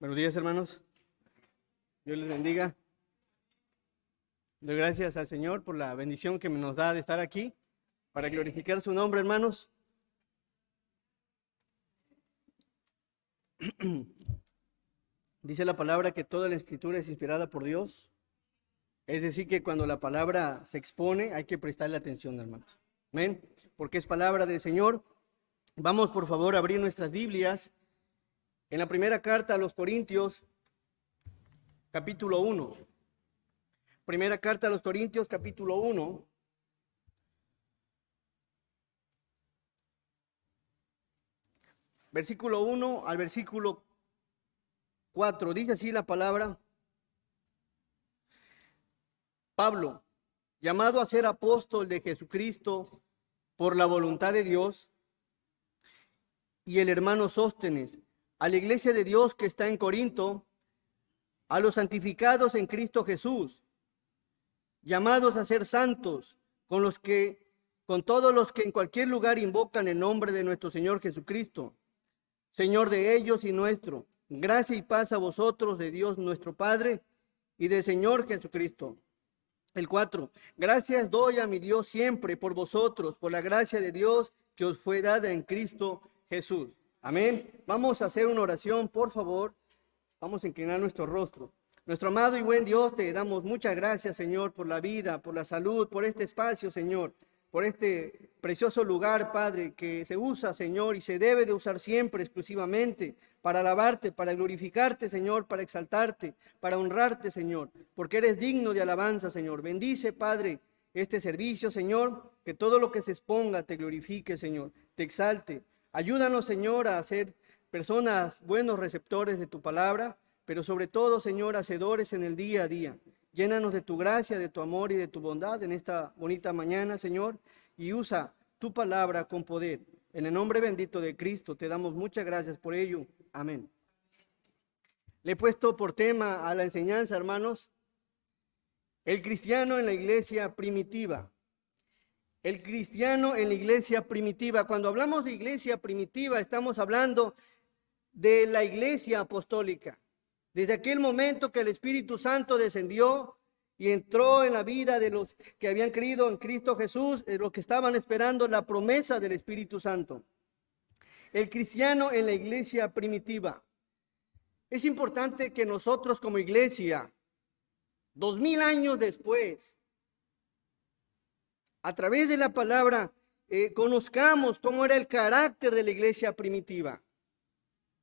Buenos días, hermanos. Dios les bendiga. Doy gracias al Señor por la bendición que nos da de estar aquí para glorificar su nombre, hermanos. Dice la palabra que toda la escritura es inspirada por Dios. Es decir, que cuando la palabra se expone hay que prestarle atención, hermanos. Amén. Porque es palabra del Señor. Vamos, por favor, a abrir nuestras Biblias en la primera carta a los Corintios, capítulo 1. Primera carta a los Corintios, capítulo 1. Versículo 1 al versículo 4. Dice así la palabra. Pablo, llamado a ser apóstol de Jesucristo por la voluntad de Dios, y el hermano Sóstenes, a la iglesia de Dios que está en Corinto, a los santificados en Cristo Jesús, llamados a ser santos, con todos los que en cualquier lugar invocan el nombre de nuestro Señor Jesucristo, Señor de ellos y nuestro. Gracia y paz a vosotros de Dios nuestro Padre y del Señor Jesucristo. El 4. Gracias doy a mi Dios siempre por vosotros, por la gracia de Dios que os fue dada en Cristo Jesús. Amén. Vamos a hacer una oración, por favor. Vamos a inclinar nuestro rostro. Nuestro amado y buen Dios, te damos muchas gracias, Señor, por la vida, por la salud, por este espacio, Señor, por este precioso lugar, Padre, que se usa, Señor, y se debe de usar siempre, exclusivamente, para alabarte, para glorificarte, Señor, para exaltarte, para honrarte, Señor, porque eres digno de alabanza, Señor. Bendice, Padre, este servicio, Señor, que todo lo que se exponga te glorifique, Señor, te exalte. Ayúdanos, Señor, a ser personas buenos receptores de tu palabra, pero sobre todo, Señor, hacedores en el día a día. Llénanos de tu gracia, de tu amor y de tu bondad en esta bonita mañana, Señor, y usa tu palabra con poder. En el nombre bendito de Cristo te damos muchas gracias por ello. Amén. Le he puesto por tema a la enseñanza, hermanos, el cristiano en la iglesia primitiva. El cristiano en la iglesia primitiva. Cuando hablamos de iglesia primitiva, estamos hablando de la iglesia apostólica. Desde aquel momento que el Espíritu Santo descendió y entró en la vida de los que habían creído en Cristo Jesús, los que estaban esperando la promesa del Espíritu Santo. El cristiano en la iglesia primitiva. Es importante que nosotros como iglesia, 2000 años después, a través de la palabra, conozcamos cómo era el carácter de la iglesia primitiva.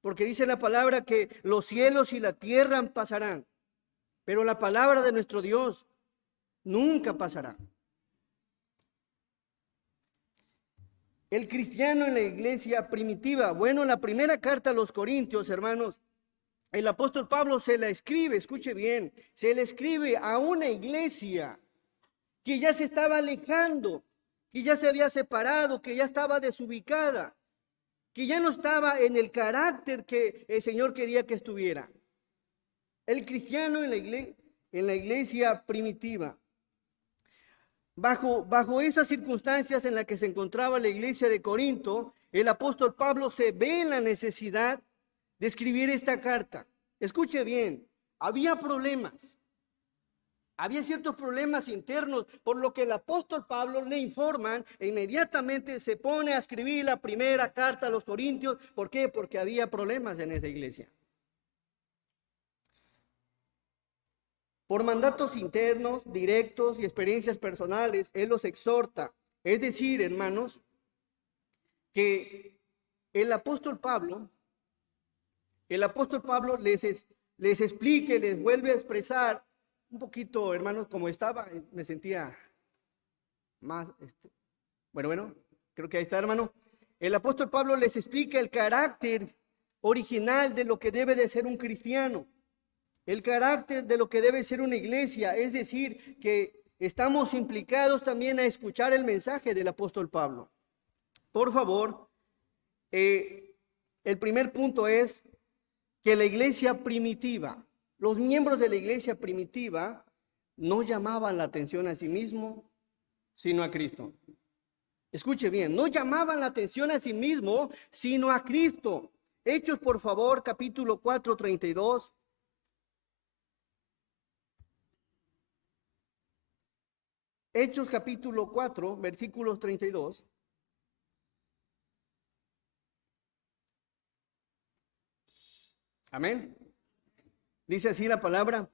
Porque dice la palabra que los cielos y la tierra pasarán, pero la palabra de nuestro Dios nunca pasará. El cristiano en la iglesia primitiva. Bueno, la primera carta a los Corintios, hermanos, el apóstol Pablo se la escribe, escuche bien, se la escribe a una iglesia que ya se estaba alejando, que ya se había separado, que ya estaba desubicada, que ya no estaba en el carácter que el Señor quería que estuviera. El cristiano en la iglesia primitiva. Bajo esas circunstancias en las que se encontraba la iglesia de Corinto, el apóstol Pablo se ve en la necesidad de escribir esta carta. Escuche bien, había problemas. Había ciertos problemas internos, por lo que el apóstol Pablo le informan e inmediatamente se pone a escribir la primera carta a los Corintios. ¿Por qué? Porque había problemas en esa iglesia. Por mandatos internos, directos y experiencias personales, él los exhorta. Es decir, hermanos, que el apóstol Pablo les explique, les vuelve a expresar un poquito, hermanos, como estaba, me sentía más, bueno, creo que ahí está, hermano. El apóstol Pablo les explica el carácter original de lo que debe de ser un cristiano, el carácter de lo que debe ser una iglesia, es decir, que estamos implicados también a escuchar el mensaje del apóstol Pablo. Por favor, el primer punto es que la iglesia primitiva, los miembros de la iglesia primitiva no llamaban la atención a sí mismos, sino a Cristo. Escuche bien, no llamaban la atención a sí mismos, sino a Cristo. Hechos, por favor, capítulo 4, 32. Hechos capítulo 4, versículos 32. Amén. Dice así la palabra.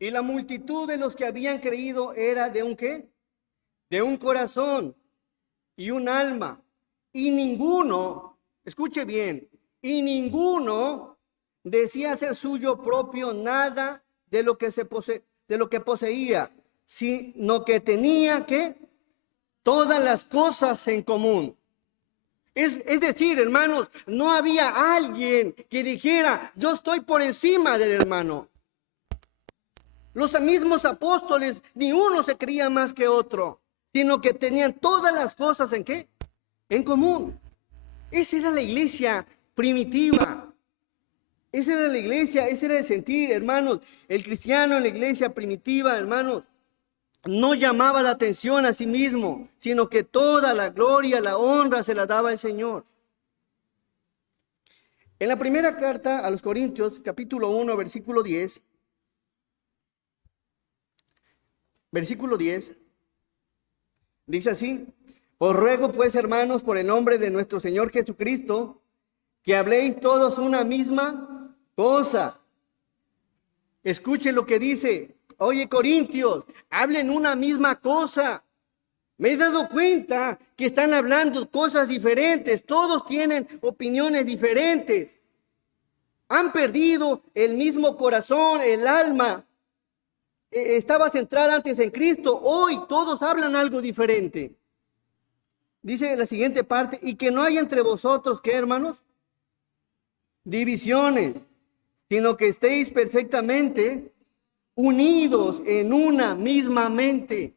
Y la multitud de los que habían creído era de un ¿qué? De un corazón y un alma. Y ninguno, escuche bien, y ninguno decía ser suyo propio nada de lo que de lo que poseía, sino que tenía que todas las cosas en común. Es decir, hermanos, no había alguien que dijera, yo estoy por encima del hermano. Los mismos apóstoles, ni uno se creía más que otro, sino que tenían todas las cosas ¿en qué? En común. Esa era la iglesia primitiva. Esa era la iglesia, ese era el sentir, hermanos. El cristiano en la iglesia primitiva, hermanos, no llamaba la atención a sí mismo, sino que toda la gloria, la honra se la daba al Señor. En la primera carta a los Corintios, capítulo 1, versículo 10, dice así: os ruego pues, hermanos, por el nombre de nuestro Señor Jesucristo, que habléis todos una misma cosa. Escuchen lo que dice. Oye, Corintios, hablen una misma cosa. Me he dado cuenta que están hablando cosas diferentes. Todos tienen opiniones diferentes. Han perdido el mismo corazón, el alma. Estaba centrada antes en Cristo. Hoy todos hablan algo diferente. Dice la siguiente parte, y que no hay entre vosotros, ¿qué, hermanos? Divisiones, sino que estéis perfectamente unidos en una misma mente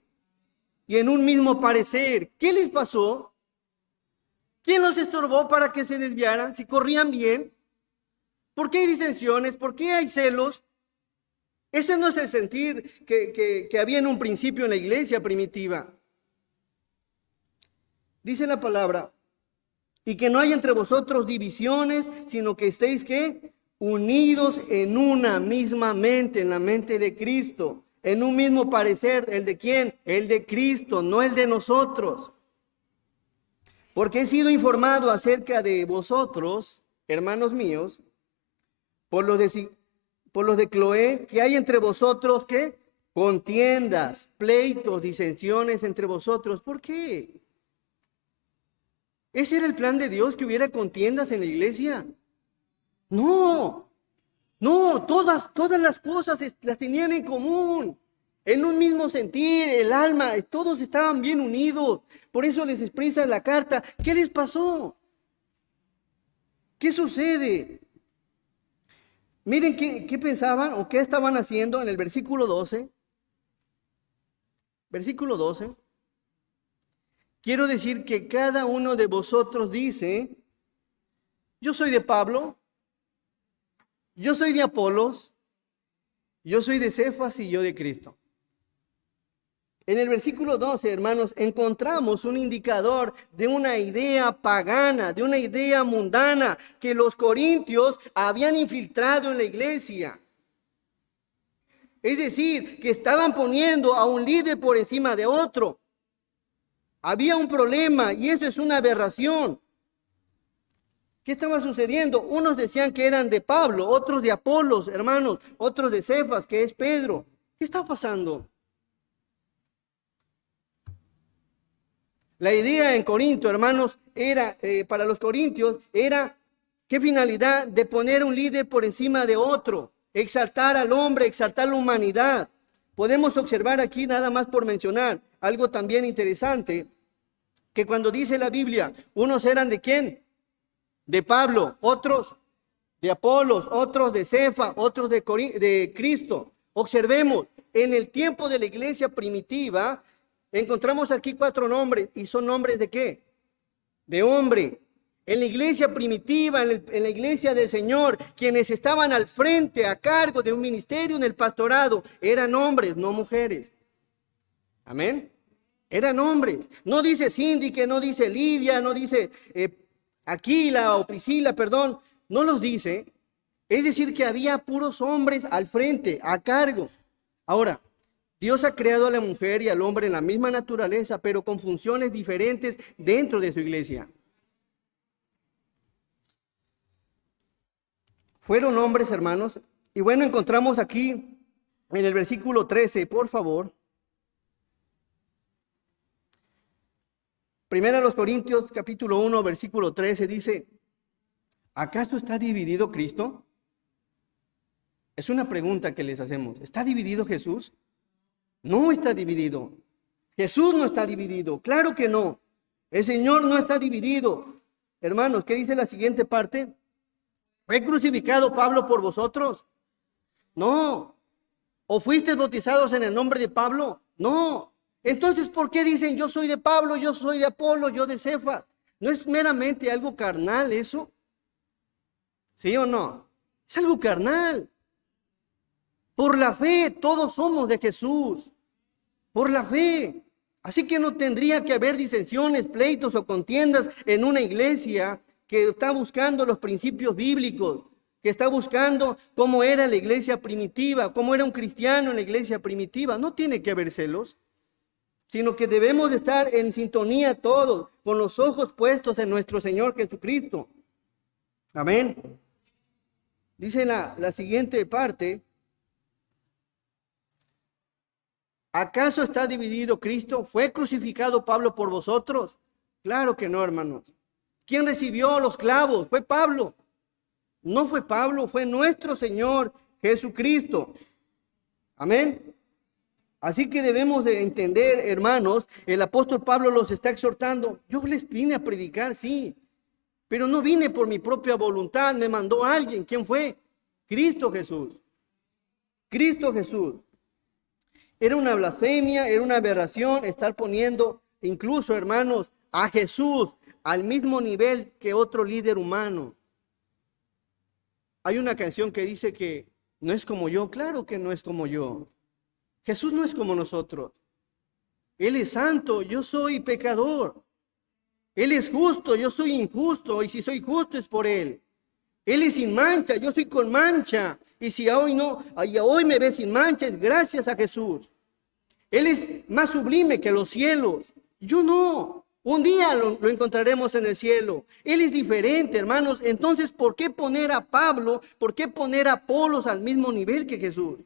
y en un mismo parecer. ¿Qué les pasó? ¿Quién los estorbó para que se desviaran? Si corrían bien. ¿Por qué hay disensiones? ¿Por qué hay celos? Ese no es el sentir que había en un principio en la iglesia primitiva. Dice la palabra, y que no hay entre vosotros divisiones, sino que estéis ¿qué? Unidos en una misma mente, en la mente de Cristo, en un mismo parecer. ¿El de quién? El de Cristo, no el de nosotros. Porque he sido informado acerca de vosotros, hermanos míos, por los de Cloé, que hay entre vosotros, ¿qué? Contiendas, pleitos, disensiones entre vosotros. ¿Por qué? ¿Ese era el plan de Dios, que hubiera contiendas en la iglesia? No, todas las cosas las tenían en común, en un mismo sentir, el alma, todos estaban bien unidos. Por eso les expresa la carta. ¿Qué les pasó? ¿Qué sucede? Miren qué pensaban o qué estaban haciendo en el versículo 12. Versículo 12. Quiero decir que cada uno de vosotros dice, yo soy de Pablo, yo soy de Apolos, yo soy de Cefas y yo de Cristo. En el versículo 12, hermanos, encontramos un indicador de una idea pagana, de una idea mundana que los corintios habían infiltrado en la iglesia. Es decir, que estaban poniendo a un líder por encima de otro. Había un problema y eso es una aberración. ¿Qué estaba sucediendo? Unos decían que eran de Pablo, otros de Apolos, hermanos, otros de Cefas, que es Pedro. ¿Qué está pasando? La idea en Corinto, hermanos, era, para los corintios, era qué finalidad de poner un líder por encima de otro, exaltar al hombre, exaltar la humanidad. Podemos observar aquí, nada más por mencionar, algo también interesante, que cuando dice la Biblia, unos eran de ¿quién? De Pablo, otros de Apolos, otros de Cefa, otros de Cristo. Observemos, en el tiempo de la iglesia primitiva, encontramos aquí 4 nombres, y son nombres ¿de qué? De hombre. En la iglesia primitiva, en la iglesia del Señor, quienes estaban al frente, a cargo de un ministerio en el pastorado, eran hombres, no mujeres. Amén. Eran hombres. No dice Síndique, no dice Lidia, no dice Aquila o Priscila, perdón. no los dice. Es decir, que había puros hombres al frente, a cargo. Ahora, Dios ha creado a la mujer y al hombre en la misma naturaleza, pero con funciones diferentes dentro de su iglesia. Fueron hombres, hermanos. Y bueno, encontramos aquí en el versículo 13, por favor. Primera a los Corintios, capítulo 1, versículo 13, dice, ¿acaso está dividido Cristo? Es una pregunta que les hacemos. ¿Está dividido Jesús? No está dividido. Jesús no está dividido. Claro que no. El Señor no está dividido. Hermanos, ¿qué dice la siguiente parte? ¿Fue crucificado Pablo por vosotros? No. ¿O fuisteis bautizados en el nombre de Pablo? No. Entonces, ¿por qué dicen yo soy de Pablo, yo soy de Apolo, yo de Cefas? ¿No es meramente algo carnal eso? ¿Sí o no? Es algo carnal. Por la fe, todos somos de Jesús. Por la fe. Así que no tendría que haber disensiones, pleitos o contiendas en una iglesia que está buscando los principios bíblicos, que está buscando cómo era la iglesia primitiva, cómo era un cristiano en la iglesia primitiva. No tiene que haber celos, sino que debemos estar en sintonía todos, con los ojos puestos en nuestro Señor Jesucristo. Amén. Dice la siguiente parte. ¿Acaso está dividido Cristo? ¿Fue crucificado Pablo por vosotros? Claro que no, hermanos. ¿Quién recibió los clavos? Fue Pablo. No fue Pablo, fue nuestro Señor Jesucristo. Amén. Así que debemos de entender, hermanos, el apóstol Pablo los está exhortando. Yo les vine a predicar, sí, pero no vine por mi propia voluntad, me mandó alguien. ¿Quién fue? Cristo Jesús. Cristo Jesús. Era una blasfemia, era una aberración estar poniendo, incluso, hermanos, a Jesús al mismo nivel que otro líder humano. Hay una canción que dice que no es como yo. Claro que no es como yo. Jesús no es como nosotros. Él es santo, yo soy pecador. Él es justo, yo soy injusto, y si soy justo es por Él. Él es sin mancha, yo soy con mancha. Y si hoy me ves sin mancha, es gracias a Jesús. Él es más sublime que los cielos. Yo no. Un día lo encontraremos en el cielo. Él es diferente, hermanos. Entonces, ¿por qué poner a Pablo, por qué poner a Apolos al mismo nivel que Jesús?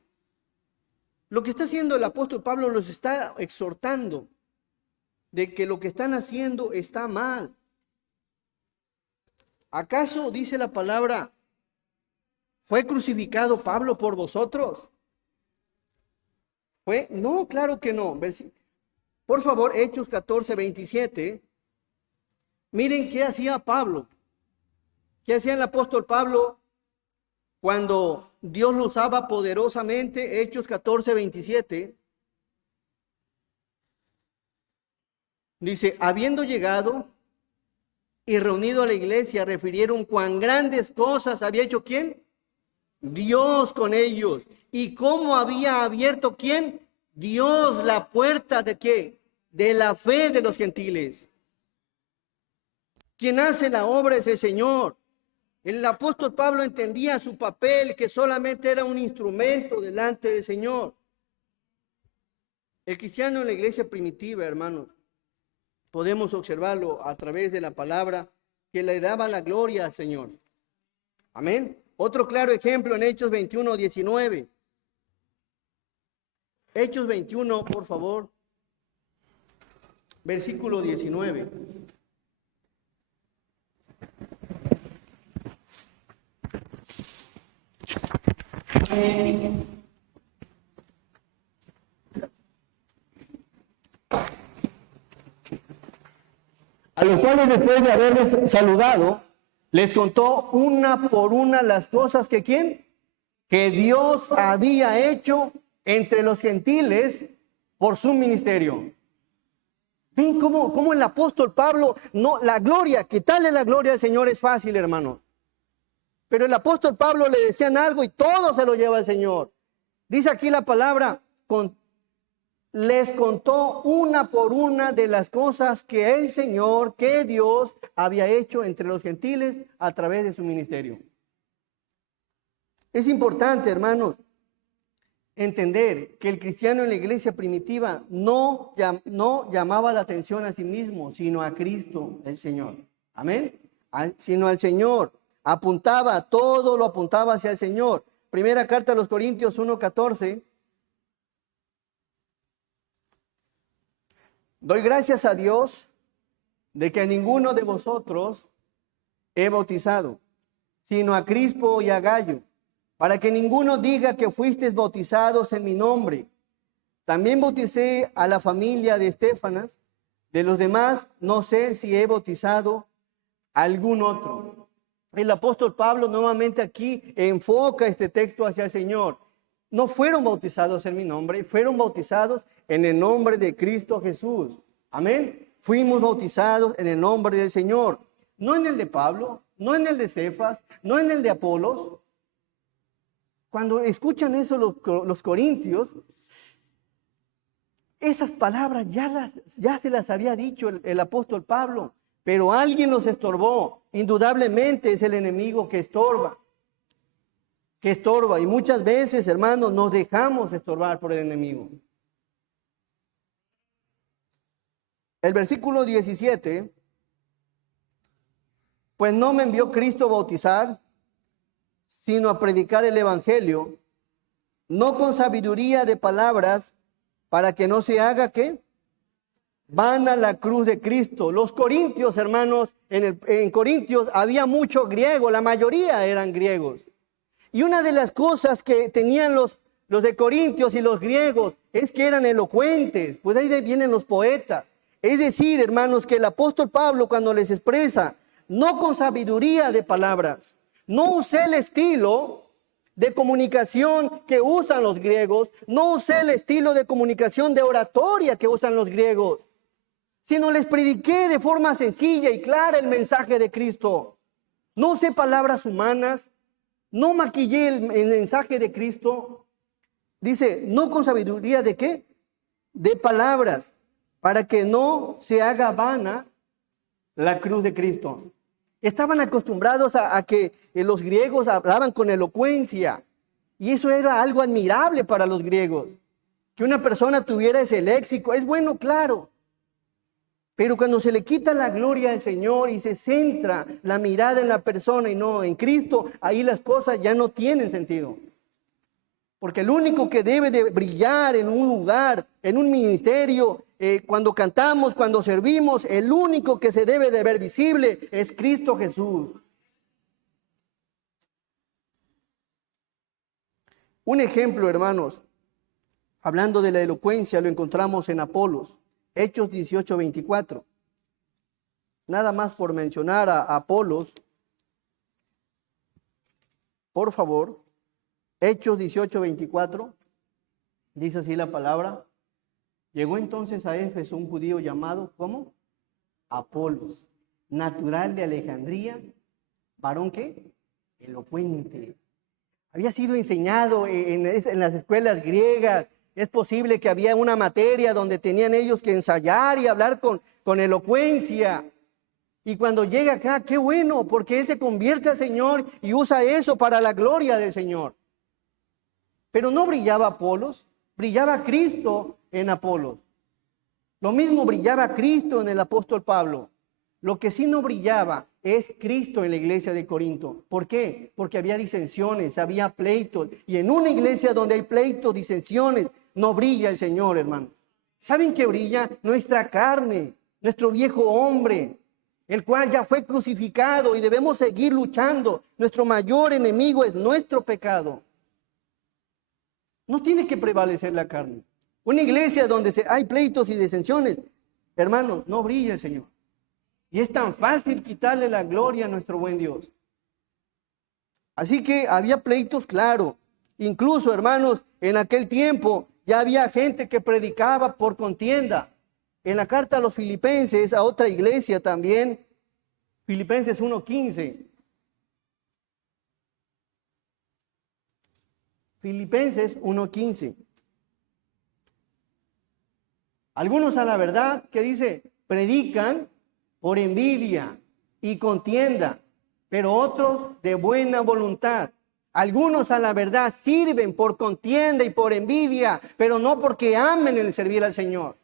Lo que está haciendo el apóstol Pablo los está exhortando de que lo que están haciendo está mal. ¿Acaso dice la palabra, fue crucificado Pablo por vosotros? ¿Fue? No, claro que no. Por favor, Hechos 14, 27. Miren qué hacía Pablo. ¿Qué hacía el apóstol Pablo cuando Dios lo usaba poderosamente? Hechos 14, 27. Dice, habiendo llegado y reunido a la iglesia, refirieron cuán grandes cosas había hecho ¿quién? Dios con ellos. ¿Y cómo había abierto quién? Dios la puerta de ¿qué? De la fe de los gentiles. Quien hace la obra es el Señor. El apóstol Pablo entendía su papel, que solamente era un instrumento delante del Señor. El cristiano en la iglesia primitiva, hermanos, podemos observarlo a través de la palabra, que le daba la gloria al Señor. Amén. Otro claro ejemplo en Hechos 21, 19. Hechos 21, por favor. Versículo 19. A los cuales después de haberles saludado, les contó una por una las cosas que ¿quién? Que Dios había hecho entre los gentiles por su ministerio. ¿Ven cómo el apóstol Pablo, no, la gloria, quitarle la gloria al Señor es fácil, hermanos? Pero el apóstol Pablo le decían algo y todo se lo lleva el Señor. Dice aquí la palabra, les contó una por una de las cosas que el Señor, que Dios había hecho entre los gentiles a través de su ministerio. Es importante, hermanos, entender que el cristiano en la iglesia primitiva no llamaba la atención a sí mismo, sino a Cristo el Señor. Amén. Sino al Señor. Todo lo apuntaba hacia el Señor. Primera carta a los Corintios 1:14. Doy gracias a Dios de que a ninguno de vosotros he bautizado, sino a Crispo y a Gallo, para que ninguno diga que fuisteis bautizados en mi nombre. También bauticé a la familia de Estéfanas. De los demás, no sé si he bautizado a algún otro. El apóstol Pablo nuevamente aquí enfoca este texto hacia el Señor. No fueron bautizados en mi nombre, fueron bautizados en el nombre de Cristo Jesús. Amén. Fuimos bautizados en el nombre del Señor. No en el de Pablo, no en el de Cefas, no en el de Apolos. Cuando escuchan eso los corintios, esas palabras ya se las había dicho el apóstol Pablo, pero alguien los estorbó. Indudablemente es el enemigo que estorba. Y muchas veces, hermanos, nos dejamos estorbar por el enemigo. El versículo 17, pues no me envió Cristo a bautizar, sino a predicar el evangelio, no con sabiduría de palabras, para que no se haga, ¿qué? Vana la cruz de Cristo. Los corintios, hermanos, en Corintios había mucho griego, la mayoría eran griegos. Y una de las cosas que tenían los de Corintios y los griegos es que eran elocuentes, pues ahí vienen los poetas. Es decir, hermanos, que el apóstol Pablo cuando les expresa, no con sabiduría de palabras, no usé el estilo de comunicación que usan los griegos, no usé el estilo de comunicación de oratoria que usan los griegos, sino les prediqué de forma sencilla y clara el mensaje de Cristo. No usé palabras humanas, no maquillé el mensaje de Cristo. Dice, no con sabiduría de ¿qué? De palabras, para que no se haga vana la cruz de Cristo. Estaban acostumbrados a que los griegos hablaban con elocuencia. Y eso era algo admirable para los griegos. Que una persona tuviera ese léxico, es bueno, claro. Pero cuando se le quita la gloria al Señor y se centra la mirada en la persona y no en Cristo, ahí las cosas ya no tienen sentido. Porque el único que debe de brillar en un lugar, en un ministerio, cuando cantamos, cuando servimos, el único que se debe de ver visible es Cristo Jesús. Un ejemplo, hermanos, hablando de la elocuencia, lo encontramos en Apolos, Hechos 18:24. Nada más por mencionar a Apolos, por favor. Hechos 18:24, dice así la palabra. Llegó entonces a Éfeso un judío llamado, ¿cómo? Apolos, natural de Alejandría, varón ¿qué? Elocuente. Había sido enseñado en las escuelas griegas. Es posible que había una materia donde tenían ellos que ensayar y hablar con elocuencia. Y cuando llega acá, qué bueno, porque él se convierte al Señor y usa eso para la gloria del Señor. Pero no brillaba Apolos, brillaba Cristo en Apolos. Lo mismo brillaba Cristo en el apóstol Pablo. Lo que sí no brillaba es Cristo en la iglesia de Corinto. ¿Por qué? Porque había disensiones, había pleitos. Y en una iglesia donde hay pleitos, disensiones, no brilla el Señor, hermanos. ¿Saben qué brilla? Nuestra carne, nuestro viejo hombre, el cual ya fue crucificado y debemos seguir luchando. Nuestro mayor enemigo es nuestro pecado. No tiene que prevalecer la carne. Una iglesia donde hay pleitos y disensiones, hermanos, no brilla el Señor. Y es tan fácil quitarle la gloria a nuestro buen Dios. Así que había pleitos, claro. Incluso, hermanos, en aquel tiempo ya había gente que predicaba por contienda. En la carta a los Filipenses, a otra iglesia también, Filipenses 1:15. Filipenses 1:15. Algunos a la verdad, que dice, predican por envidia y contienda, pero otros de buena voluntad. Algunos a la verdad sirven por contienda y por envidia, pero no porque amen el servir al Señor.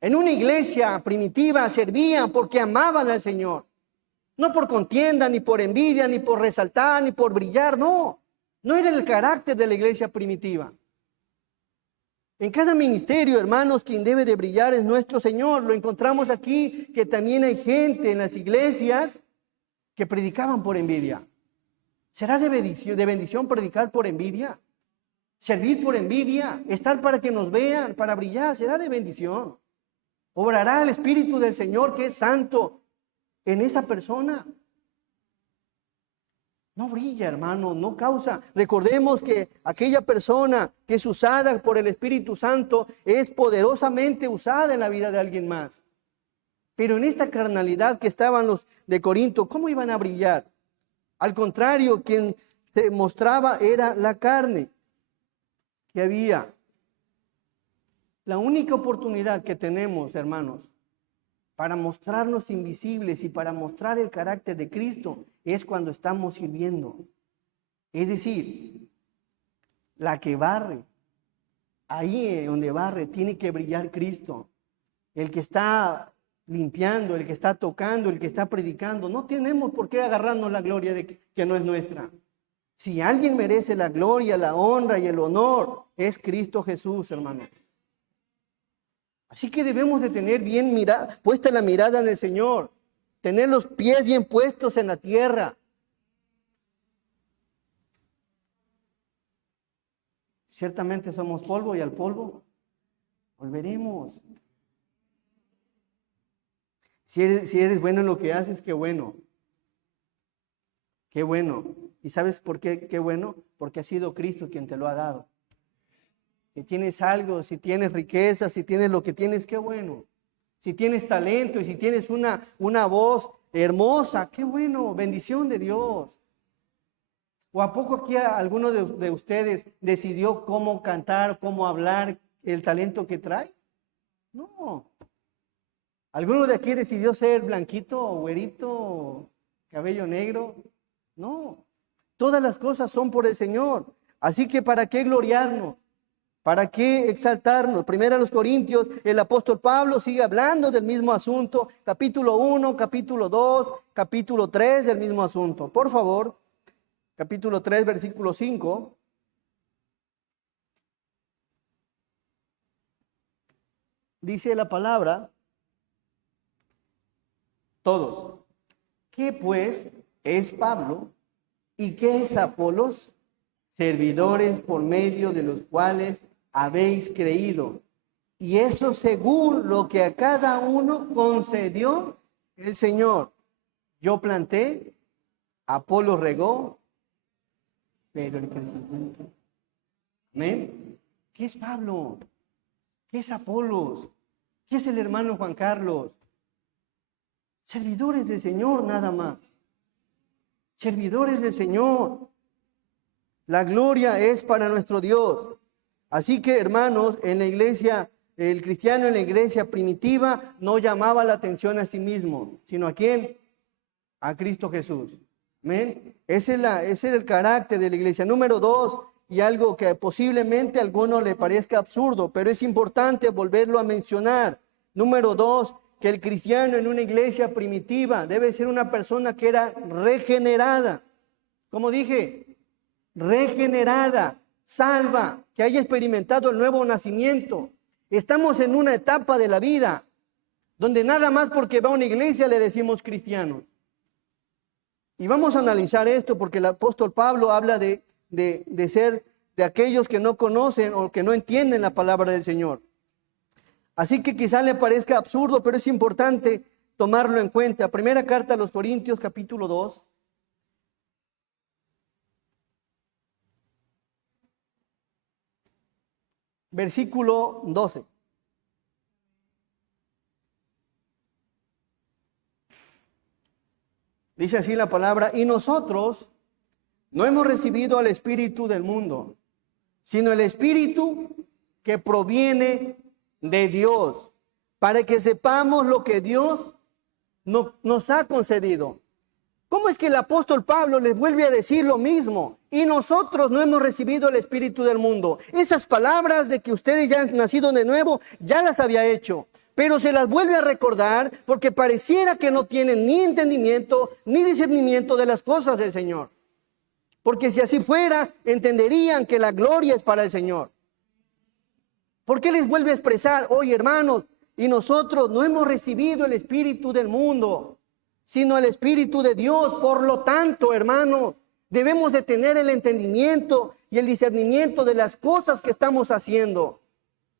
En una iglesia primitiva servían porque amaban al Señor. No por contienda, ni por envidia, ni por resaltar, ni por brillar, no. No era el carácter de la iglesia primitiva. En cada ministerio, hermanos, quien debe de brillar es nuestro Señor. Lo encontramos aquí, que también hay gente en las iglesias que predicaban por envidia. ¿Será de bendición predicar por envidia? ¿Servir por envidia? ¿Estar para que nos vean, para brillar? ¿Será de bendición? ¿Obrará el Espíritu del Señor, que es santo, en esa persona? No brilla, hermano, no causa. Recordemos que aquella persona que es usada por el Espíritu Santo es poderosamente usada en la vida de alguien más. Pero en esta carnalidad que estaban los de Corinto, ¿cómo iban a brillar? Al contrario, quien se mostraba era la carne que había. La única oportunidad que tenemos, hermanos, para mostrarnos invisibles y para mostrar el carácter de Cristo es cuando estamos sirviendo. Es decir, la que barre, ahí donde barre, tiene que brillar Cristo. El que está limpiando, el que está tocando, el que está predicando. No tenemos por qué agarrarnos la gloria de que no es nuestra. Si alguien merece la gloria, la honra y el honor, es Cristo Jesús, hermanos. Así que debemos de tener bien puesta la mirada en el Señor, tener los pies bien puestos en la tierra. Ciertamente somos polvo y al polvo volveremos. Si eres bueno en lo que haces, qué bueno. Qué bueno. ¿Y sabes por qué? Qué bueno. Porque ha sido Cristo quien te lo ha dado. Si tienes algo, si tienes riqueza, si tienes lo que tienes, qué bueno. Si tienes talento y si tienes una voz hermosa, qué bueno, bendición de Dios. ¿O a poco aquí alguno de ustedes decidió cómo cantar, cómo hablar, el talento que trae? No. ¿Alguno de aquí decidió ser blanquito, güerito, cabello negro? No. Todas las cosas son por el Señor. Así que ¿para qué gloriarnos? ¿Para qué exaltarnos? Primero a los Corintios, el apóstol Pablo sigue hablando del mismo asunto. Capítulo 1, capítulo 2, capítulo 3 del mismo asunto. Por favor, capítulo 3, versículo 5. Dice la palabra, todos. ¿Qué pues es Pablo y qué es Apolos? Servidores por medio de los cuales habéis creído. Y eso según lo que a cada uno concedió el Señor. Yo planté, Apolo regó, pero el crecimiento. ¿Amén? ¿Qué es Pablo? ¿Qué es Apolos? ¿Qué es el hermano Juan Carlos? Servidores del Señor nada más. Servidores del Señor. La gloria es para nuestro Dios. Así que, hermanos, en la iglesia, el cristiano en la iglesia primitiva no llamaba la atención a sí mismo, sino ¿a quién? A Cristo Jesús. ¿Amén? Ese era el carácter de la iglesia. Número 2, y algo que posiblemente a alguno le parezca absurdo, pero es importante volverlo a mencionar. Número 2, que el cristiano en una iglesia primitiva debe ser una persona que era regenerada. Como dije, regenerada, salva, que haya experimentado el nuevo nacimiento. Estamos en una etapa de la vida donde nada más porque va a una iglesia le decimos cristianos. Y vamos a analizar esto porque el apóstol Pablo habla de ser de aquellos que no conocen o que no entienden la palabra del Señor. Así que quizá le parezca absurdo, pero es importante tomarlo en cuenta. Primera carta a los Corintios, capítulo 2. Versículo 12. Dice así la palabra, y nosotros no hemos recibido al Espíritu del mundo, sino el Espíritu que proviene de Dios, para que sepamos lo que Dios nos ha concedido. ¿Cómo es que el apóstol Pablo les vuelve a decir lo mismo? Y nosotros no hemos recibido el espíritu del mundo. Esas palabras de que ustedes ya han nacido de nuevo, ya las había hecho. Pero se las vuelve a recordar porque pareciera que no tienen ni entendimiento ni discernimiento de las cosas del Señor. Porque si así fuera, entenderían que la gloria es para el Señor. ¿Por qué les vuelve a expresar? Oye, hermanos, y nosotros no hemos recibido el espíritu del mundo, sino el espíritu de Dios. Por lo tanto, hermanos, debemos de tener el entendimiento y el discernimiento de las cosas que estamos haciendo,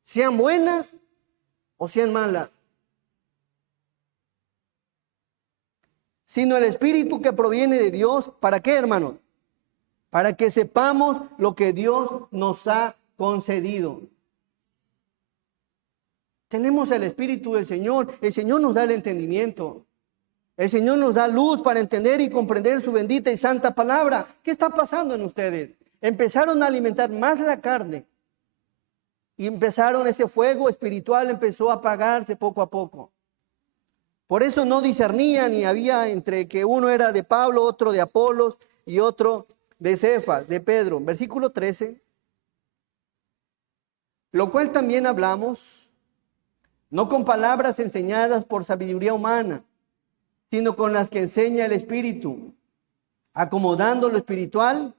sean buenas o sean malas. Sino el espíritu que proviene de Dios. ¿Para qué, hermanos? Para que sepamos lo que Dios nos ha concedido. Tenemos el espíritu del Señor. El Señor nos da el entendimiento. El Señor nos da luz para entender y comprender su bendita y santa palabra. ¿Qué está pasando en ustedes? Empezaron a alimentar más la carne. Y ese fuego espiritual empezó a apagarse poco a poco. Por eso no discernían y había entre que uno era de Pablo, otro de Apolos y otro de Cefas, de Pedro. Versículo 13. Lo cual también hablamos, no con palabras enseñadas por sabiduría humana, sino con las que enseña el Espíritu, acomodando lo espiritual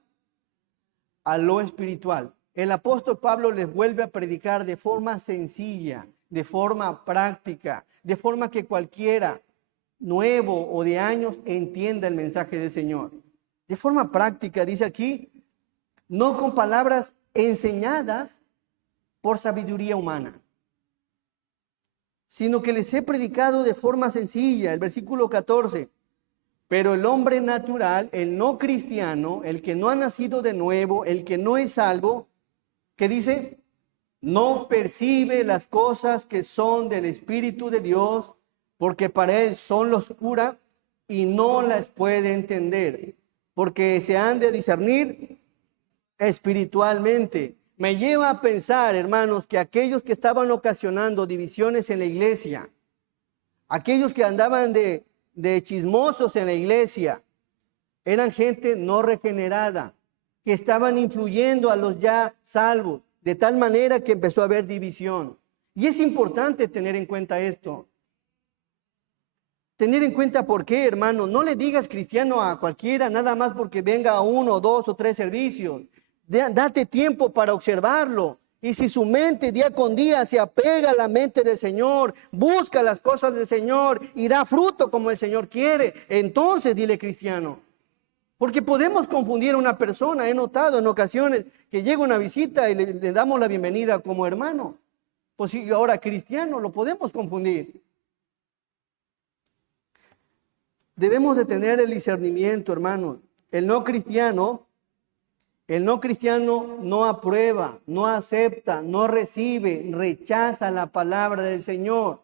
a lo espiritual. El apóstol Pablo les vuelve a predicar de forma sencilla, de forma práctica, de forma que cualquiera nuevo o de años entienda el mensaje del Señor. De forma práctica, dice aquí, no con palabras enseñadas por sabiduría humana, sino que les he predicado de forma sencilla. El versículo 14. Pero el hombre natural, el no cristiano, el que no ha nacido de nuevo, el que no es salvo, ¿qué dice? No percibe las cosas que son del Espíritu de Dios, porque para él son locura y no las puede entender, porque se han de discernir espiritualmente. Me lleva a pensar, hermanos, que aquellos que estaban ocasionando divisiones en la iglesia, aquellos que andaban de chismosos en la iglesia, eran gente no regenerada, que estaban influyendo a los ya salvos, de tal manera que empezó a haber división. Y es importante tener en cuenta esto. Tener en cuenta por qué, hermano. No le digas cristiano a cualquiera, nada más porque venga a 1, 2 o 3 servicios. Date tiempo para observarlo. Y si su mente día con día se apega a la mente del Señor, busca las cosas del Señor y da fruto como el Señor quiere, entonces dile cristiano. Porque podemos confundir a una persona. He notado en ocasiones que llega una visita y le damos la bienvenida como hermano. Pues si ahora cristiano, lo podemos confundir. Debemos de tener el discernimiento, hermanos. El no cristiano no aprueba, no acepta, no recibe, rechaza la palabra del Señor.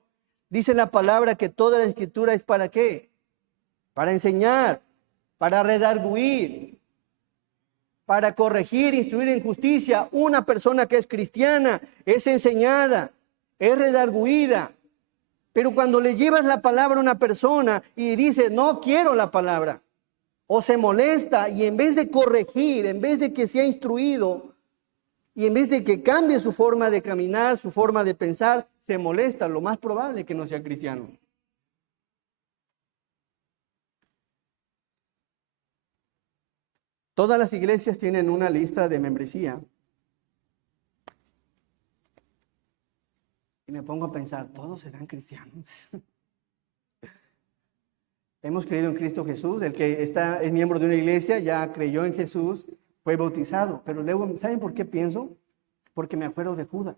Dice la palabra que toda la escritura es ¿para qué? Para enseñar, para redarguir, para corregir, instruir en justicia. Una persona que es cristiana es enseñada, es redarguida. Pero cuando le llevas la palabra a una persona y dice, no quiero la palabra, o se molesta y en vez de corregir, en vez de que sea instruido y en vez de que cambie su forma de caminar, su forma de pensar, se molesta, lo más probable es que no sea cristiano. Todas las iglesias tienen una lista de membresía. Y me pongo a pensar, ¿todos serán cristianos? Hemos creído en Cristo Jesús. El que es miembro de una iglesia ya creyó en Jesús, fue bautizado. Pero luego, ¿saben por qué pienso? Porque me acuerdo de Judas,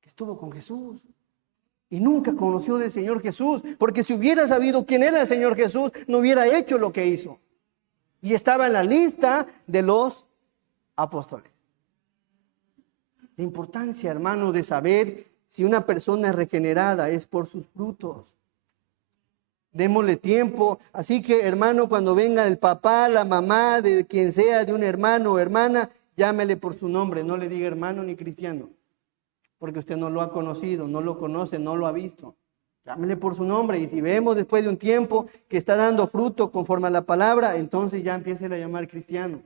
que estuvo con Jesús y nunca conoció del Señor Jesús. Porque si hubiera sabido quién era el Señor Jesús, no hubiera hecho lo que hizo. Y estaba en la lista de los apóstoles. La importancia, hermano, de saber si una persona es regenerada es por sus frutos. Démosle tiempo. Así que, hermano, cuando venga el papá, la mamá, de quien sea, de un hermano o hermana, llámele por su nombre. No le diga hermano ni cristiano, porque usted no lo ha conocido, no lo conoce, no lo ha visto. Llámele por su nombre. Y si vemos después de un tiempo que está dando fruto conforme a la palabra, entonces ya empiecen a llamar cristiano.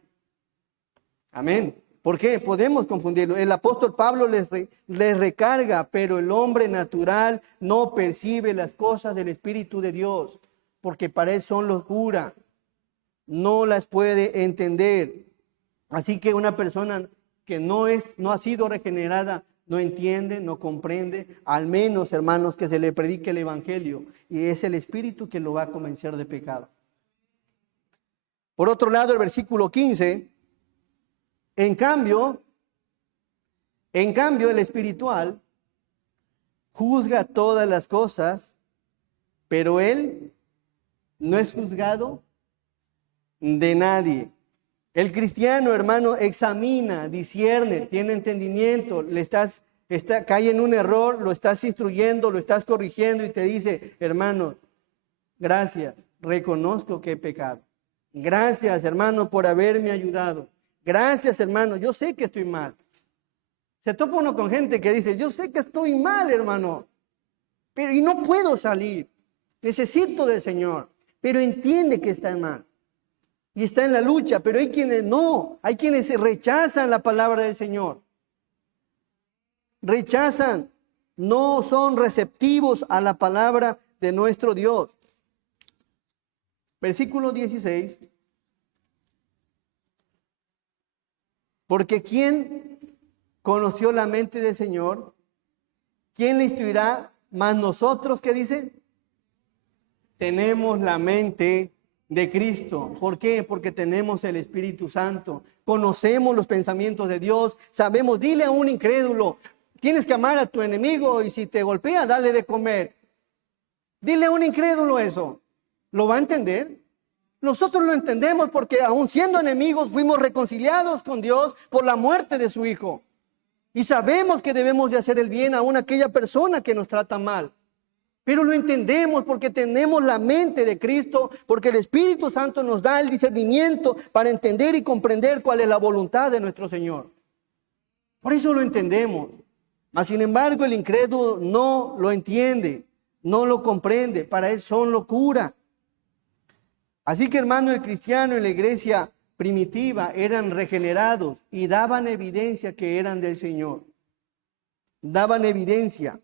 Amén. ¿Por qué? Podemos confundirlo. El apóstol Pablo les recarga, pero el hombre natural no percibe las cosas del Espíritu de Dios, porque para él son locura. No las puede entender. Así que una persona que no ha sido regenerada, no entiende, no comprende, al menos, hermanos, que se le predique el Evangelio, y es el Espíritu que lo va a convencer de pecado. Por otro lado, el versículo 15, en cambio, el espiritual juzga todas las cosas, pero él no es juzgado de nadie. El cristiano, hermano, examina, discierne, tiene entendimiento, cae en un error, lo estás instruyendo, lo estás corrigiendo y te dice, hermano, gracias, reconozco que he pecado. Gracias, hermano, por haberme ayudado. Gracias, hermano, yo sé que estoy mal. Se topa uno con gente que dice, yo sé que estoy mal, hermano, y no puedo salir. Necesito del Señor, pero entiende que está mal. Y está en la lucha, pero hay quienes no, hay quienes rechazan la palabra del Señor. Rechazan, no son receptivos a la palabra de nuestro Dios. Versículo 16. Porque ¿quién conoció la mente del Señor? ¿Quién le instruirá? Más nosotros, ¿qué dice? Tenemos la mente de Cristo. ¿Por qué? Porque tenemos el Espíritu Santo. Conocemos los pensamientos de Dios. Sabemos, dile a un incrédulo, tienes que amar a tu enemigo y si te golpea, dale de comer. Dile a un incrédulo eso. ¿Lo va a entender? Nosotros lo entendemos porque aun siendo enemigos fuimos reconciliados con Dios por la muerte de su Hijo. Y sabemos que debemos de hacer el bien aún a aquella persona que nos trata mal. Pero lo entendemos porque tenemos la mente de Cristo, porque el Espíritu Santo nos da el discernimiento para entender y comprender cuál es la voluntad de nuestro Señor. Por eso lo entendemos. Mas, sin embargo, el incrédulo no lo entiende, no lo comprende. Para él son locura. Así que, hermano, el cristiano en la iglesia primitiva eran regenerados y daban evidencia que eran del Señor. Daban evidencia.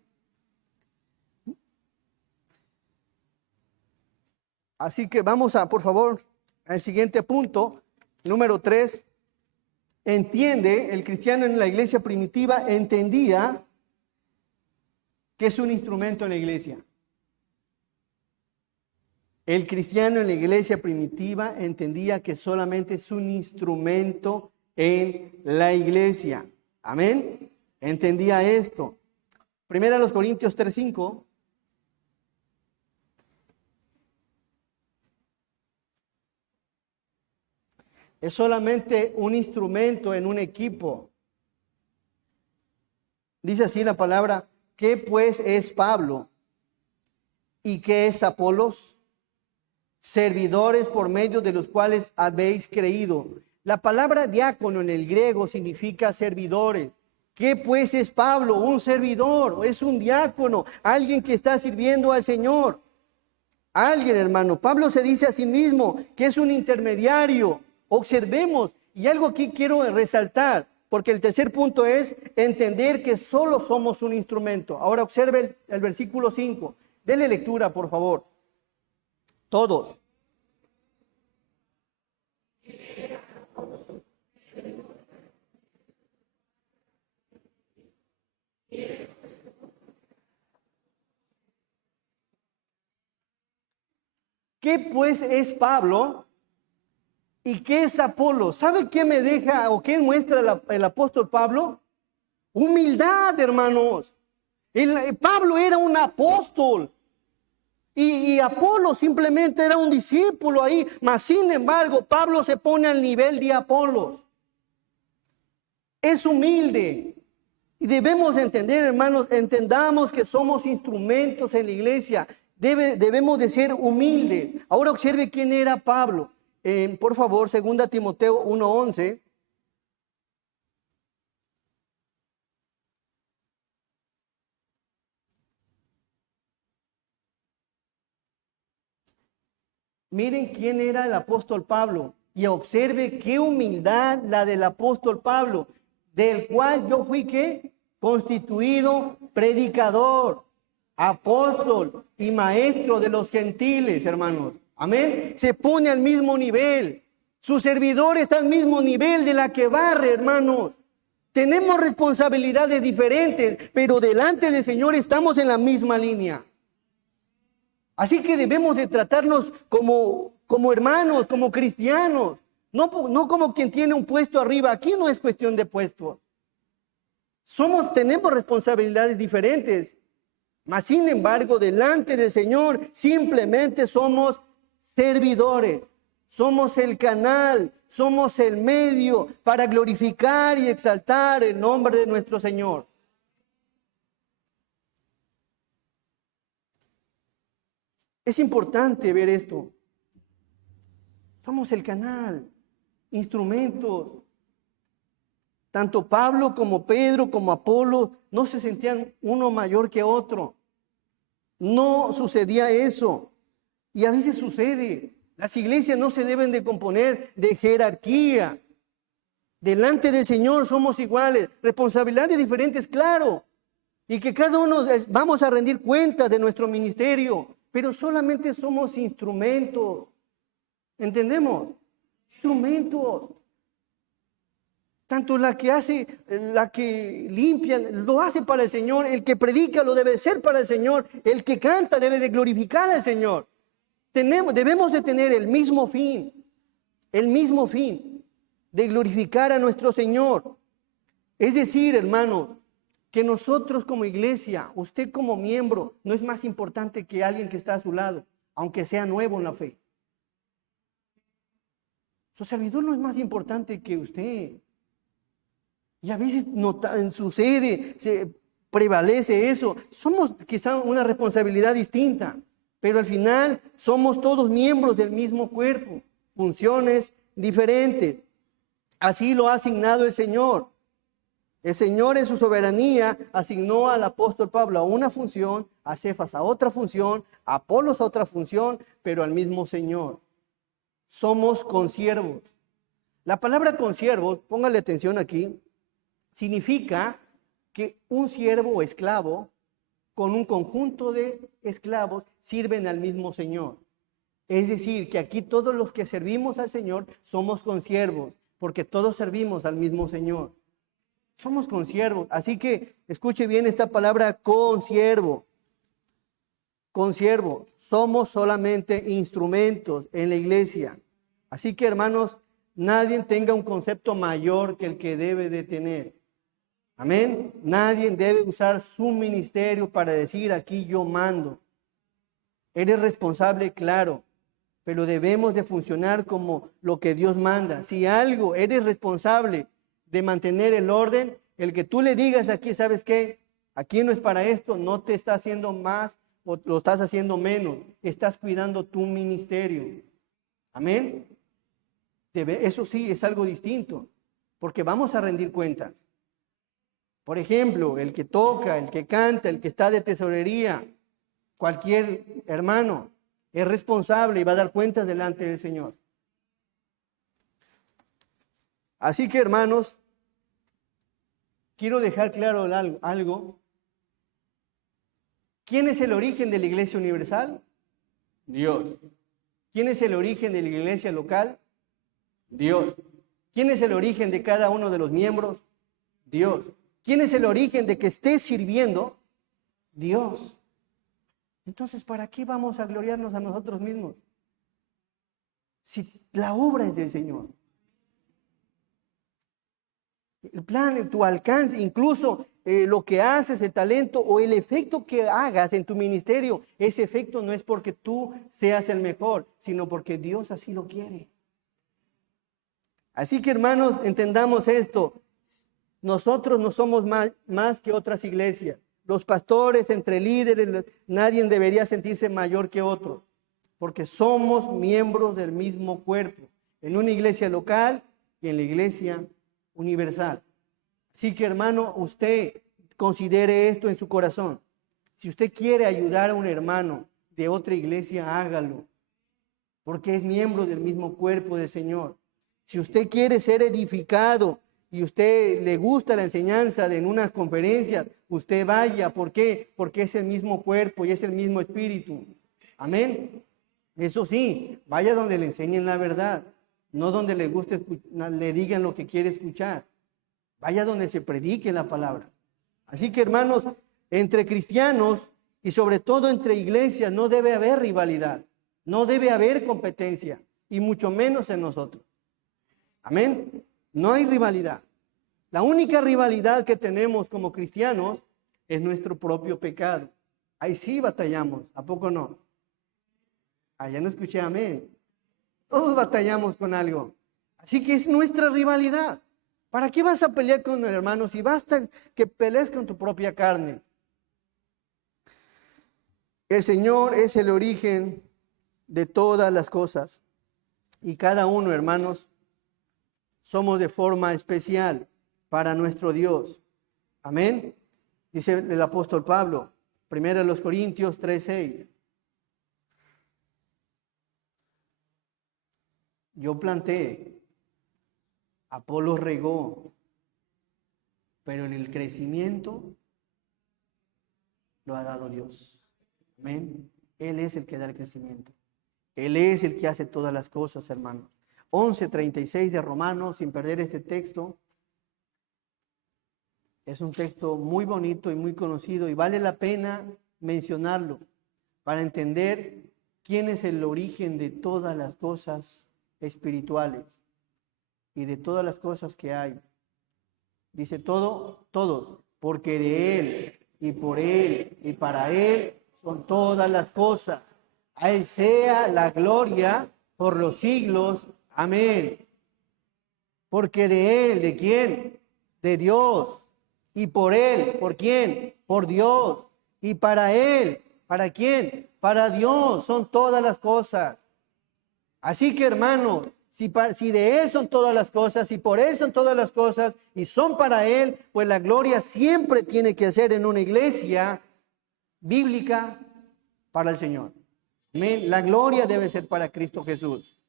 Así que vamos por favor, al siguiente punto, número 3. El cristiano en la iglesia primitiva entendía que es un instrumento en la iglesia. El cristiano en la iglesia primitiva entendía que solamente es un instrumento en la iglesia. Amén. Entendía esto. Primera los Corintios 3:5. Es solamente un instrumento en un equipo. Dice así la palabra, ¿qué pues es Pablo? ¿Y qué es Apolos? Servidores por medio de los cuales habéis creído. La palabra diácono en el griego significa servidores. ¿Qué pues es Pablo? Un servidor, es un diácono, alguien que está sirviendo al Señor. Alguien, hermano. Pablo se dice a sí mismo que es un intermediario. Observemos, y algo aquí quiero resaltar, porque el tercer punto es entender que solo somos un instrumento. Ahora observe el versículo 5. Denle lectura, por favor. Todos. ¿Qué pues es Pablo? ¿Y qué es Apolo? ¿Sabe qué me deja o qué muestra el apóstol Pablo? Humildad, hermanos. Pablo era un apóstol. Y Apolo simplemente era un discípulo ahí. Mas sin embargo, Pablo se pone al nivel de Apolos. Es humilde. Y debemos de entender, hermanos, entendamos que somos instrumentos en la iglesia. Debemos de ser humildes. Ahora observe quién era Pablo. Por favor, 2 Timoteo 1:11. Miren quién era el apóstol Pablo y observe qué humildad la del apóstol Pablo, del cual yo fui ¿qué? Constituido predicador, apóstol y maestro de los gentiles, hermanos. Amén. Se pone al mismo nivel. Su servidor está al mismo nivel de la que barre, hermanos. Tenemos responsabilidades diferentes, pero delante del Señor estamos en la misma línea. Así que debemos de tratarnos como hermanos, como cristianos, no como quien tiene un puesto arriba. Aquí no es cuestión de puestos. Tenemos responsabilidades diferentes, mas sin embargo, delante del Señor simplemente somos servidores. Somos el canal, somos el medio para glorificar y exaltar el nombre de nuestro Señor. Es importante ver esto. Somos el canal, instrumentos. Tanto Pablo como Pedro como Apolo no se sentían uno mayor que otro. No sucedía eso. Y a veces sucede. Las iglesias no se deben de componer de jerarquía. Delante del Señor somos iguales. Responsabilidades diferentes, claro. Y que cada uno vamos a rendir cuentas de nuestro ministerio. Pero solamente somos instrumentos. ¿Entendemos? Instrumentos. Tanto la que hace, la que limpia, lo hace para el Señor. El que predica lo debe ser para el Señor. El que canta debe de glorificar al Señor. Debemos de tener el mismo fin de glorificar a nuestro Señor. Es decir, hermanos, que nosotros como iglesia, usted como miembro, no es más importante que alguien que está a su lado, aunque sea nuevo en la fe. Su servidor no es más importante que usted. Y a veces sucede, prevalece eso. Somos quizá una responsabilidad distinta. Pero al final somos todos miembros del mismo cuerpo, funciones diferentes. Así lo ha asignado el Señor. El Señor en su soberanía asignó al apóstol Pablo a una función, a Cefas a otra función, a Apolos a otra función, pero al mismo Señor. Somos consiervos. La palabra consiervo, póngale atención aquí, significa que un siervo o esclavo con un conjunto de esclavos sirven al mismo Señor. Es decir, que aquí todos los que servimos al Señor somos consiervos, porque todos servimos al mismo Señor. Somos consiervos. Así que escuche bien esta palabra, consiervo. Consiervo. Somos solamente instrumentos en la iglesia. Así que, hermanos, nadie tenga un concepto mayor que el que debe de tener. Amén. Nadie debe usar su ministerio para decir aquí yo mando. Eres responsable, claro, pero debemos de funcionar como lo que Dios manda. Si algo eres responsable de mantener el orden, el que tú le digas aquí, ¿sabes qué? Aquí no es para esto, no te está haciendo más o lo estás haciendo menos. Estás cuidando tu ministerio. Amén. Eso sí es algo distinto, porque vamos a rendir cuentas. Por ejemplo, el que toca, el que canta, el que está de tesorería, cualquier hermano es responsable y va a dar cuentas delante del Señor. Así que, hermanos, quiero dejar claro algo. ¿Quién es el origen de la Iglesia Universal? Dios. ¿Quién es el origen de la Iglesia local? Dios. ¿Quién es el origen de cada uno de los miembros? Dios. ¿Quién es el origen de que estés sirviendo? Dios. Entonces, ¿para qué vamos a gloriarnos a nosotros mismos? Si la obra es del Señor. El plan, tu alcance, incluso lo que haces, el talento o el efecto que hagas en tu ministerio, ese efecto no es porque tú seas el mejor, sino porque Dios así lo quiere. Así que, hermanos, entendamos esto. Nosotros no somos más que otras iglesias. Los pastores, entre líderes, nadie debería sentirse mayor que otro, porque somos miembros del mismo cuerpo, en una iglesia local y en la iglesia universal. Así que, hermano, usted considere esto en su corazón. Si usted quiere ayudar a un hermano de otra iglesia, hágalo. porque es miembro del mismo cuerpo del Señor. Si usted quiere ser edificado y usted le gusta la enseñanza de en una conferencia, usted vaya. ¿Por qué? Porque es el mismo cuerpo y es el mismo espíritu. Amén. Eso sí, vaya donde le enseñen la verdad, no donde le guste, le digan lo que quiere escuchar. Vaya donde se predique la palabra. Así que, hermanos, entre cristianos y sobre todo entre iglesias no debe haber rivalidad, no debe haber competencia, y mucho menos en nosotros. Amén. No hay rivalidad. La única rivalidad que tenemos como cristianos es nuestro propio pecado. Ahí sí batallamos, ¿a poco no? Allá no escuché amén. Todos batallamos con algo. Así que es nuestra rivalidad. ¿Para qué vas a pelear con el hermano si basta que pelees con tu propia carne? El Señor es el origen de todas las cosas. Y cada uno, hermanos, somos de forma especial para nuestro Dios. Amén. Dice el apóstol Pablo, 1 Corintios 3:6. Yo planté, Apolo regó, pero en el crecimiento lo ha dado Dios. Amén. Él es el que da el crecimiento. Él es el que hace todas las cosas, hermanos. 11:36 de Romanos, sin perder este texto. Es un texto muy bonito y muy conocido y vale la pena mencionarlo para entender quién es el origen de todas las cosas espirituales y de todas las cosas que hay. Dice todos, porque de Él y por Él y para Él son todas las cosas. A Él sea la gloria por los siglos. Amén. Porque de Él, ¿de quién? De Dios. Y por Él, ¿por quién? Por Dios. Y para Él, ¿para quién? Para Dios son todas las cosas. Así que, hermanos, si de Él son todas las cosas, y por Él son todas las cosas, y son para Él, pues la gloria siempre tiene que ser en una iglesia bíblica para el Señor. Amén. La gloria debe ser para Cristo Jesús.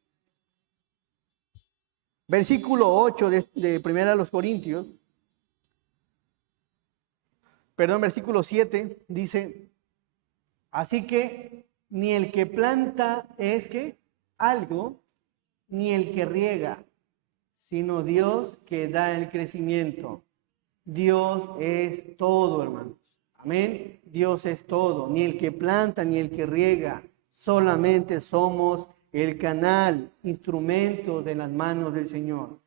Versículo 8 de 1 Corintios. Versículo 7 dice, así que ni el que planta es que algo, ni el que riega, sino Dios que da el crecimiento. Dios es todo, hermanos. Amén. Dios es todo. Ni el que planta, ni el que riega. Solamente somos el canal, instrumentos de las manos del Señor.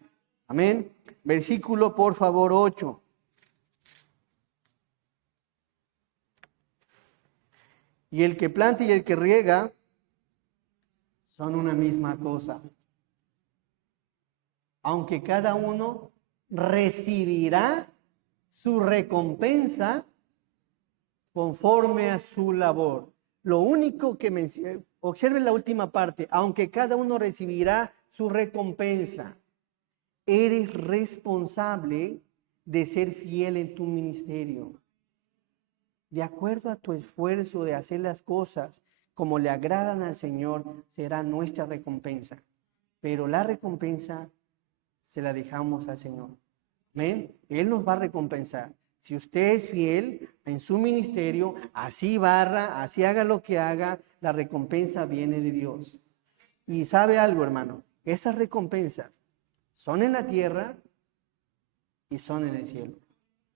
Amén. Versículo, por favor, 8. Y el que planta y el que riega son una misma cosa. Aunque cada uno recibirá su recompensa conforme a su labor. Lo único que observen la última parte, aunque cada uno recibirá su recompensa. Eres responsable de ser fiel en tu ministerio. De acuerdo a tu esfuerzo de hacer las cosas como le agradan al Señor, será nuestra recompensa. Pero la recompensa se la dejamos al Señor. ¿Ven? Él nos va a recompensar. Si usted es fiel en su ministerio, así barra, así haga lo que haga, la recompensa viene de Dios. Y sabe algo, hermano, esas recompensas son en la tierra y son en el cielo.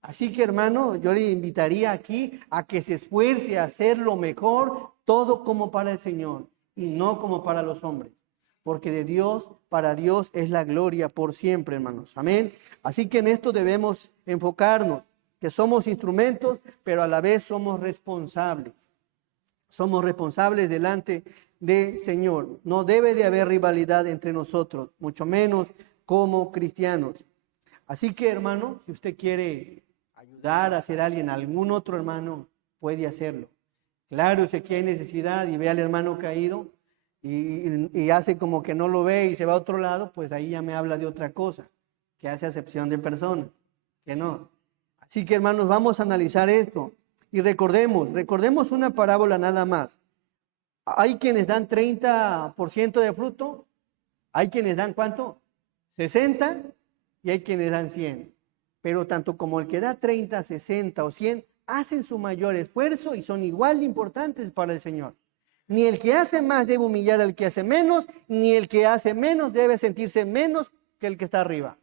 Así que, hermano, yo le invitaría aquí a que se esfuerce a hacer lo mejor, todo como para el Señor y no como para los hombres. Porque de Dios, para Dios es la gloria por siempre, hermanos. Amén. Así que en esto debemos enfocarnos, que somos instrumentos, pero a la vez somos responsables. Somos responsables delante del Señor. No debe de haber rivalidad entre nosotros, mucho menos como cristianos. Así que, hermano, si usted quiere ayudar a hacer a alguien, algún otro hermano, puede hacerlo. Claro, si aquí hay necesidad y ve al hermano caído y hace como que no lo ve y se va a otro lado, pues ahí ya me habla de otra cosa, que hace acepción de personas, que no. Así que, hermanos, vamos a analizar esto y recordemos una parábola nada más. Hay quienes dan 30% de fruto, hay quienes dan ¿cuánto? 60 y hay quienes dan 100. Pero tanto como el que da 30, 60 o 100, hacen su mayor esfuerzo y son igual de importantes para el Señor. Ni el que hace más debe humillar al que hace menos, ni el que hace menos debe sentirse menos que el que está arriba,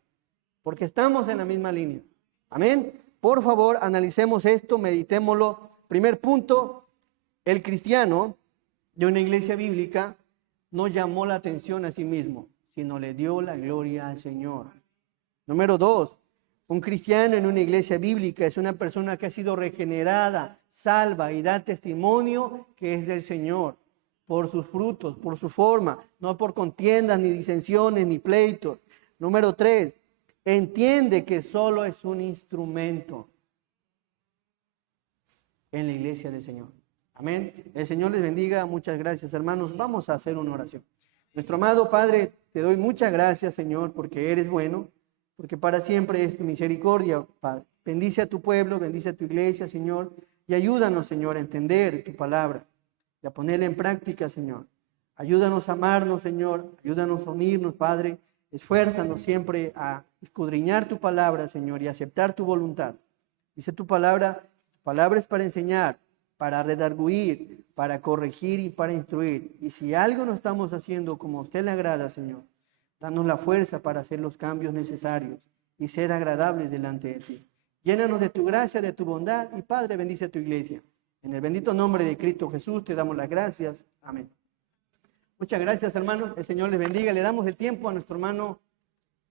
porque estamos en la misma línea. Amén. Por favor, analicemos esto, meditémoslo. Primer punto, el cristiano de una iglesia bíblica no llamó la atención a sí mismo, sino le dio la gloria al Señor. Número 2, un cristiano en una iglesia bíblica es una persona que ha sido regenerada, salva y da testimonio que es del Señor, por sus frutos, por su forma, no por contiendas, ni disensiones, ni pleitos. Número 3, entiende que solo es un instrumento en la iglesia del Señor. Amén. El Señor les bendiga. Muchas gracias, hermanos. Vamos a hacer una oración. Nuestro amado Padre, te doy muchas gracias, Señor, porque eres bueno, porque para siempre es tu misericordia, Padre. Bendice a tu pueblo, bendice a tu iglesia, Señor, y ayúdanos, Señor, a entender tu palabra y a ponerla en práctica, Señor. Ayúdanos a amarnos, Señor. Ayúdanos a unirnos, Padre. Esfuérzanos siempre a escudriñar tu palabra, Señor, y aceptar tu voluntad. Dice tu palabra es para enseñar, para redarguir, para corregir y para instruir. Y si algo no estamos haciendo como a usted le agrada, Señor, danos la fuerza para hacer los cambios necesarios y ser agradables delante de ti. Llénanos de tu gracia, de tu bondad, y Padre, bendice a tu iglesia. En el bendito nombre de Cristo Jesús te damos las gracias. Amén. Muchas gracias, hermanos. El Señor les bendiga. Le damos el tiempo a nuestro hermano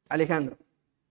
Alejandro.